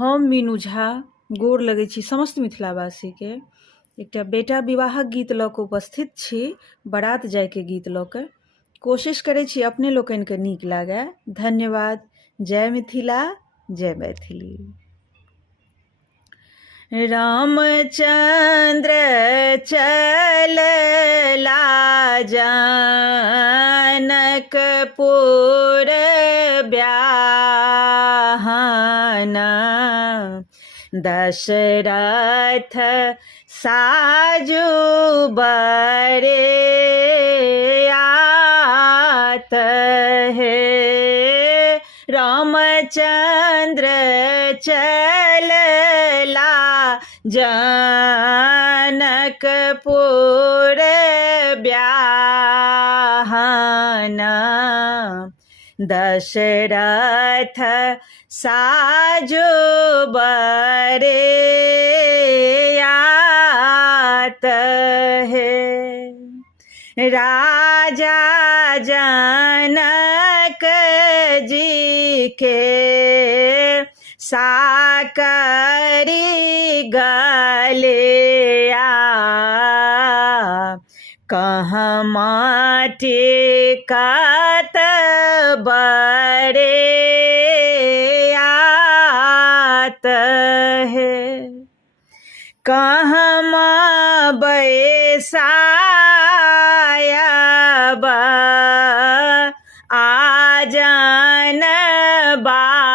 हम मीनू झा गोर लगै छी समस्त मिथिलावासीके। एकटा बेटा विवाहक गीत लऽ कऽ उपस्थित छी, बारात जायके गीत लऽ कऽ। कोशिश करै छी अपने लोकनिके नीक लागय। धन्यवाद। जय मिथिला, जय मैथिली। रामचंद्र चलला जनकपुर ब्याहना, दशरथ साजु बरे आत है। रामचंद्र चलला जनकपुर ब्याहना, दशरथ साजु बरे आत है। राजा जनक जी के साकरी गलिया, कहाँ माटी कात बरे आत है। कहाँ बैसायब आजन बाजना,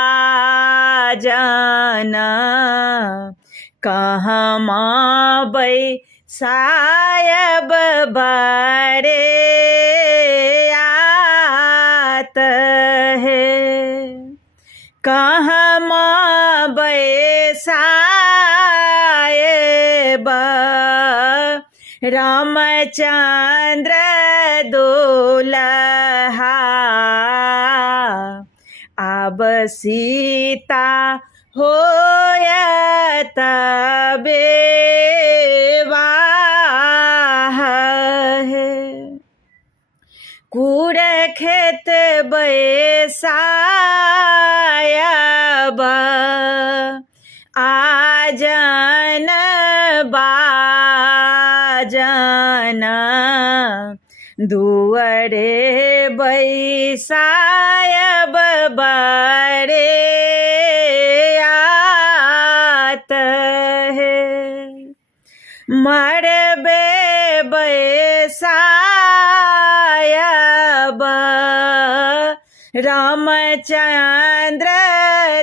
कहाँ बैसायब बरे आत है। कहाँ बैसायब रामचंद्र दुल्हा, अब सीता होयत बेवाह है। कूड़ खेत बैसायब आजन बाजना, दुअरे बैसायब बरे आत है। मरबे बैसायब रामचंद्र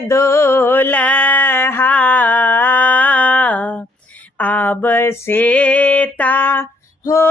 दुल्हा, अब सीता हो